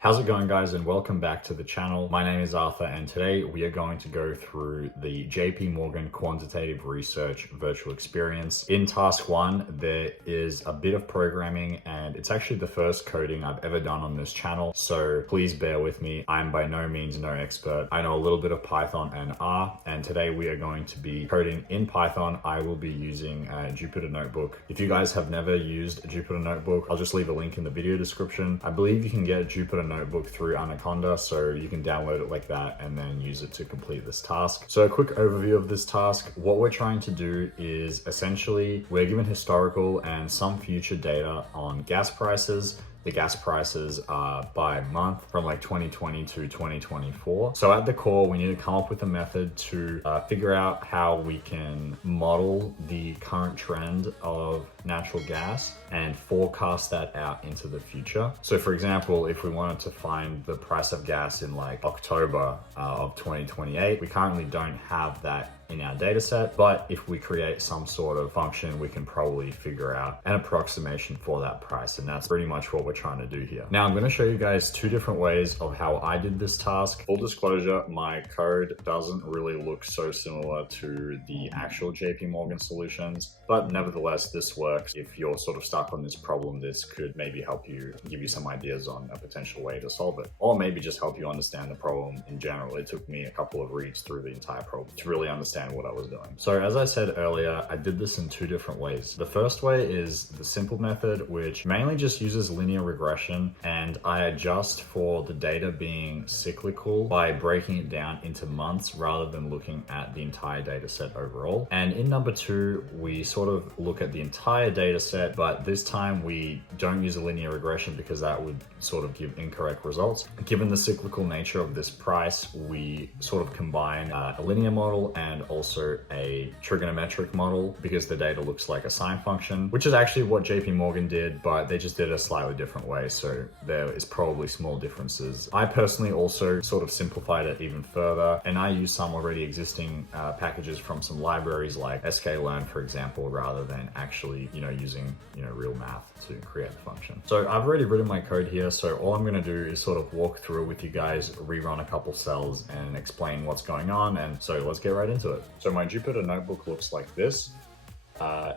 How's it going, guys, and welcome back to the channel. My name is Arthur, and today we are going to go through the JP Morgan Quantitative Research Virtual Experience. In task 1, there is a bit of programming, and it's actually the first coding I've ever done on this channel, so please bear with me. I'm by no means no expert. I know a little bit of Python and R, and today we are going to be coding in Python. I will be using a Jupyter Notebook. If you guys have never used a Jupyter Notebook, I'll just leave a link in the video description. I believe you can get a Jupyter Notebook through Anaconda, so you can download it like that and then use it to complete this task. So a quick overview of this task. What we're trying to do is essentially we're given historical and some future data on gas prices. The gas prices are by month from like 2020 to 2024. So at the core, we need to come up with a method to figure out how we can model the current trend of natural gas and forecast that out into the future. So for example, if we wanted to find the price of gas in like October of 2028, we currently don't have that in our data set, but if we create some sort of function, we can probably figure out an approximation for that price, and that's pretty much what we're trying to do here. Now I'm going to show you guys two different ways of how I did this task. Full disclosure, my code doesn't really look so similar to the actual JP Morgan solutions, but nevertheless this works. If you're sort of stuck on this problem, this could maybe help you, give you some ideas on a potential way to solve it, or maybe just help you understand the problem in general. It took me a couple of reads through the entire problem to really understand what I was doing. So as I said earlier, I did this in two different ways. The first way is the simple method, which mainly just uses linear regression, and I adjust for the data being cyclical by breaking it down into months rather than looking at the entire data set overall. And in number 2, we sort of look at the entire data set, but this time we don't use a linear regression because that would sort of give incorrect results. Given the cyclical nature of this price, we sort of combine a linear model and also a trigonometric model because the data looks like a sine function, which is actually what JP Morgan did, but they just did it a slightly different way, so there is probably small differences. I personally also sort of simplified it even further, and I use some already existing packages from some libraries like sklearn, for example, rather than actually using real math to create the function. So I've already written my code here, so all I'm going to do is sort of walk through with you guys, rerun a couple cells and explain what's going on, and so let's get right into it. So my Jupyter Notebook looks like this.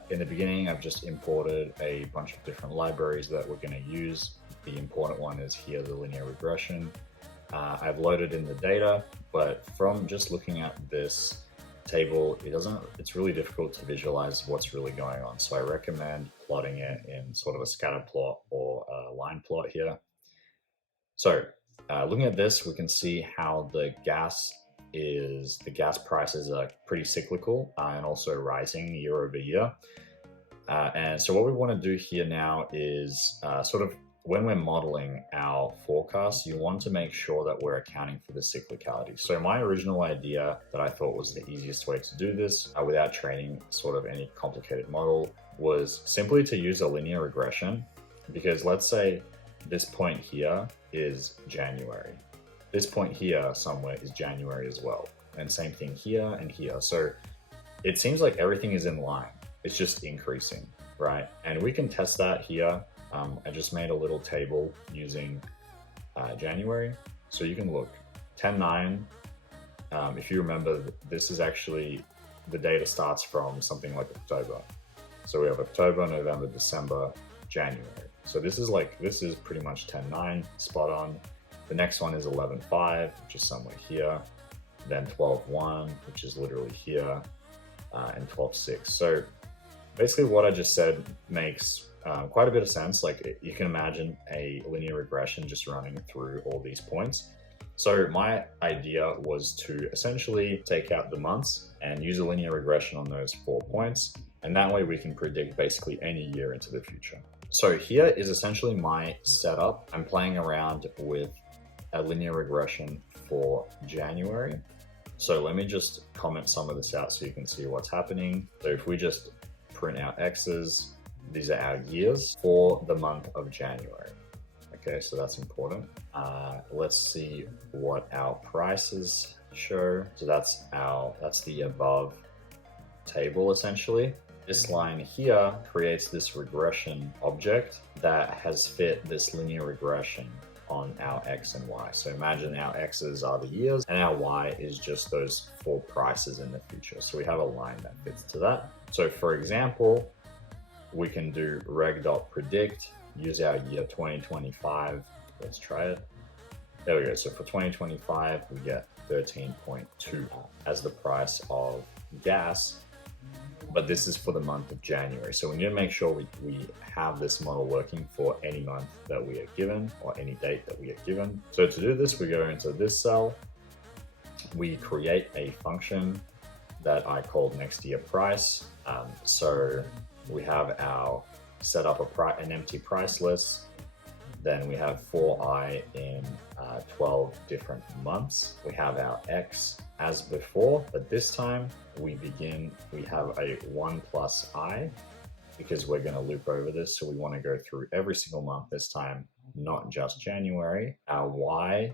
In the beginning, I've just imported a bunch of different libraries that we're going to use. The important one is here, the linear regression. I've loaded in the data, but from just looking at this table, it's really difficult to visualize what's really going on. So I recommend plotting it in sort of a scatter plot or a line plot here. So looking at this, we can see how the gas prices are pretty cyclical and also rising year over year. And so what we want to do here now is sort of when we're modeling our forecast, you want to make sure that we're accounting for the cyclicality. So my original idea that I thought was the easiest way to do this without training sort of any complicated model was simply to use a linear regression, because let's say this point here is January. This point here somewhere is January as well. And same thing here and here. So it seems like everything is in line. It's just increasing, right? And we can test that here. I just made a little table using January. So you can look, 10/9. If you remember, this is actually, the data starts from something like October. So we have October, November, December, January. So this is pretty much 10/9, spot on. The next one is 11/5, which is somewhere here. Then 12/1, which is literally here, and 12/6. So basically what I just said makes quite a bit of sense. Like you can imagine a linear regression just running through all these points. So my idea was to essentially take out the months and use a linear regression on those 4 points. And that way we can predict basically any year into the future. So here is essentially my setup. I'm playing around with a linear regression for January. So let me just comment some of this out so you can see what's happening. So if we just print our X's, these are our years for the month of January. Okay, so that's important. Let's see what our prices show. So that's the above table essentially. This line here creates this regression object that has fit this linear regression on our X and Y. So imagine our X's are the years and our Y is just those 4 prices in the future. So we have a line that fits to that. So for example, we can do reg.predict, use our year 2025. Let's try it. There we go. So for 2025, we get 13.2 as the price of gas, but this is for the month of January. So we need to make sure we have this model working for any month that we are given or any date that we are given. So to do this, we go into this cell, we create a function that I called next year price. So we have our set up an empty price list. Then we have for I in 12 different months. We have our X as before, but this time we have a 1 plus I because we're going to loop over this. So we want to go through every single month this time, not just January. Our Y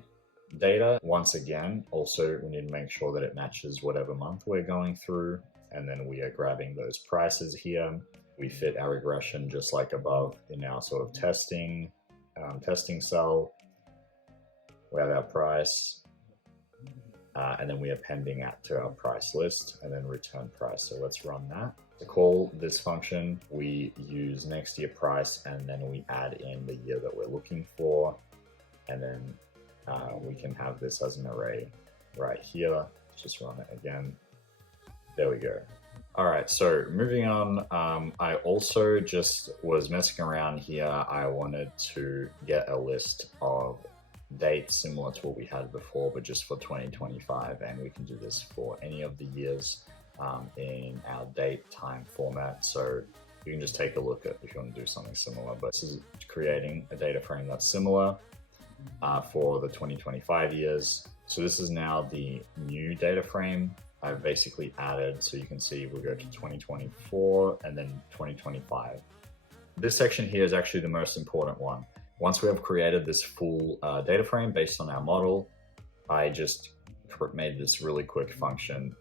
data, once again, also we need to make sure that it matches whatever month we're going through. And then we are grabbing those prices here. We fit our regression just like above in our sort of testing cell. We have our price, and then we are appending that to our price list and then return price. So let's run that. To call this function, we use next year price and then we add in the year that we're looking for. And then we can have this as an array right here. Just run it again. There we go. All right, so moving on, I also just was messing around here. I wanted to get a list of dates similar to what we had before, but just for 2025. And we can do this for any of the years in our date time format. So you can just take a look at if you want to do something similar, but this is creating a data frame that's similar for the 2025 years. So this is now the new data frame. I've basically added, so you can see we'll go to 2024 and then 2025. This section here is actually the most important one. Once we have created this full data frame based on our model, I just made this really quick function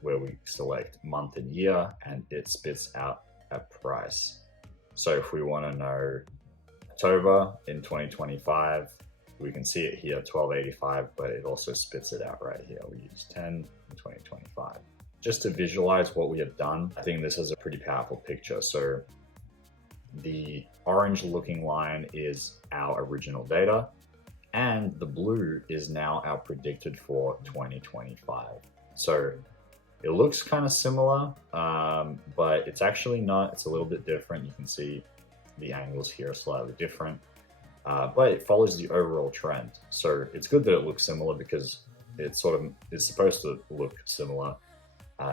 where we select month and year and it spits out a price. So if we want to know October in 2025, we can see it here, 1285, but it also spits it out right here. We use 10 in 2025. Just to visualize what we have done, I think this is a pretty powerful picture. So the orange looking line is our original data, and the blue is now our predicted for 2025. So it looks kind of similar, but it's actually not. It's a little bit different. You can see the angles here are slightly different. But it follows the overall trend. So it's good that it looks similar because it's supposed to look similar.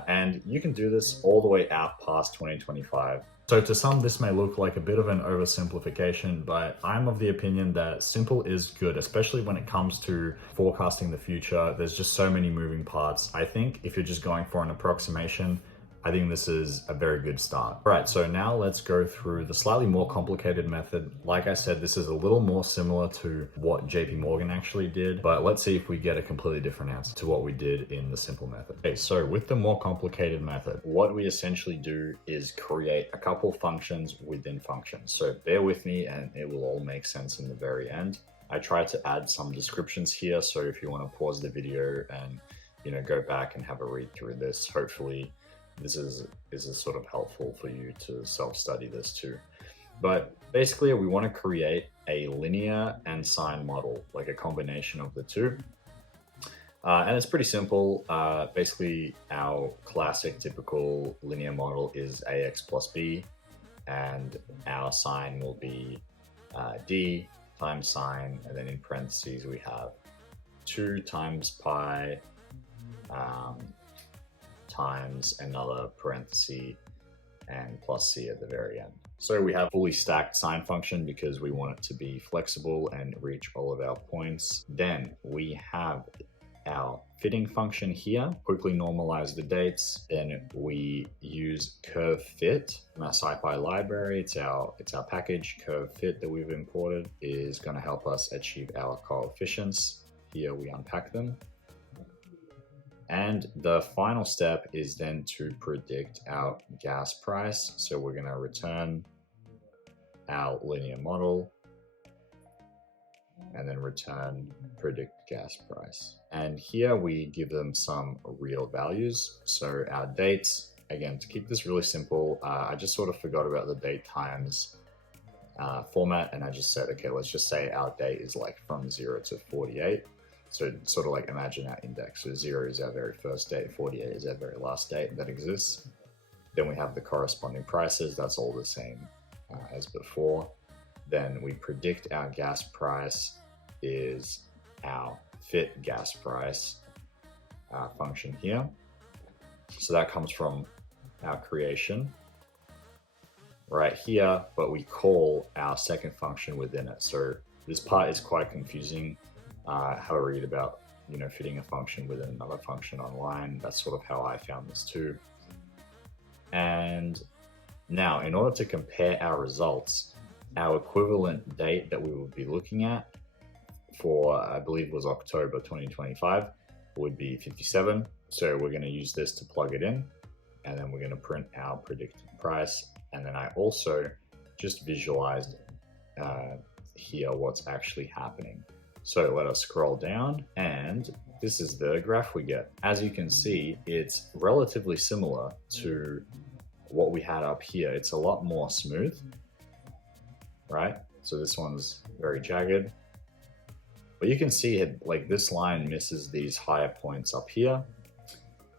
And you can do this all the way out past 2025. So to some, this may look like a bit of an oversimplification, but I'm of the opinion that simple is good, especially when it comes to forecasting the future. There's just so many moving parts. I think if you're just going for an approximation, I think this is a very good start. All right, so now let's go through the slightly more complicated method. Like I said, this is a little more similar to what JP Morgan actually did, but let's see if we get a completely different answer to what we did in the simple method. Okay, so with the more complicated method, what we essentially do is create a couple functions within functions. So bear with me and it will all make sense in the very end. I tried to add some descriptions here, so if you want to pause the video and go back and have a read through this, hopefully this is sort of helpful for you to self-study this too. But basically we want to create a linear and sine model, like a combination of the two. And it's pretty simple. Basically our classic typical linear model is ax plus b, and our sine will be d times sine, and then in parentheses we have 2 times pi times another parenthesis and plus c at the very end. So we have fully stacked sine function because we want it to be flexible and reach all of our points. Then we have our fitting function here, quickly normalize the dates. Then we use curve fit from our SciPy library. It's our package. Curve fit that we've imported is going to help us achieve our coefficients. Here we unpack them. And the final step is then to predict our gas price. So we're going to return our linear model. and then return predict gas price. And here we give them some real values. So our dates, again, to keep this really simple, I just sort of forgot about the date times format, and I just said, okay, let's just say our date is like from 0 to 48. So sort of like imagine our index. So 0 is our very first date, 48 is our very last date that exists. Then we have the corresponding prices, that's all the same as before. Then we predict our gas price is our fit gas price function here. So that comes from our creation right here, but we call our second function within it. So this part is quite confusing. Have a read about, fitting a function within another function online. That's sort of how I found this too. And now, in order to compare our results, our equivalent date that we would be looking at for, I believe, was October 2025, would be 57. So we're going to use this to plug it in, and then we're going to print our predicted price. And then I also just visualized here what's actually happening. So let us scroll down, and this is the graph we get. As you can see, it's relatively similar to what we had up here. It's a lot more smooth, right? So this one's very jagged. But you can see it, like this line misses these higher points up here.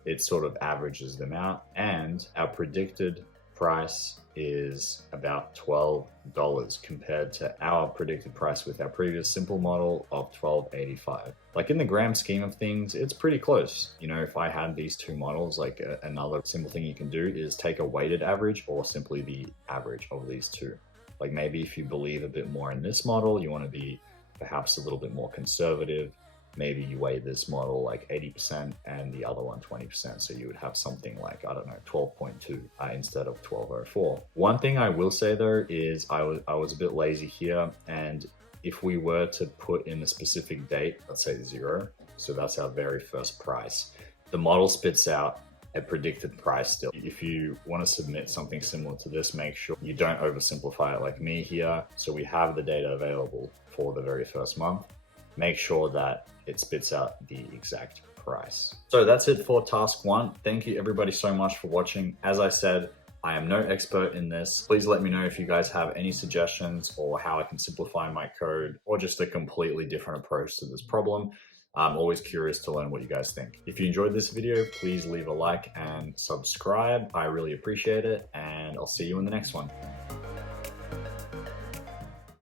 It sort of averages them out, and our predicted price is about $12 compared to our predicted price with our previous simple model of $12.85. Like in the grand scheme of things, it's pretty close. If I had these two models, like another simple thing you can do is take a weighted average or simply the average of these two. Like maybe if you believe a bit more in this model, you want to be perhaps a little bit more conservative. Maybe you weigh this model like 80% and the other one 20%. So you would have something like, I don't know, 12.2 instead of 12.04. One thing I will say though is I was a bit lazy here. And if we were to put in a specific date, let's say 0, so that's our very first price, the model spits out a predicted price still. If you want to submit something similar to this, make sure you don't oversimplify it like me here. So we have the data available for the very first month. Make sure that it spits out the exact price. So that's it for task 1. Thank you everybody so much for watching. As I said, I am no expert in this. Please let me know if you guys have any suggestions or how I can simplify my code or just a completely different approach to this problem. I'm always curious to learn what you guys think. If you enjoyed this video, please leave a like and subscribe. I really appreciate it, and I'll see you in the next one.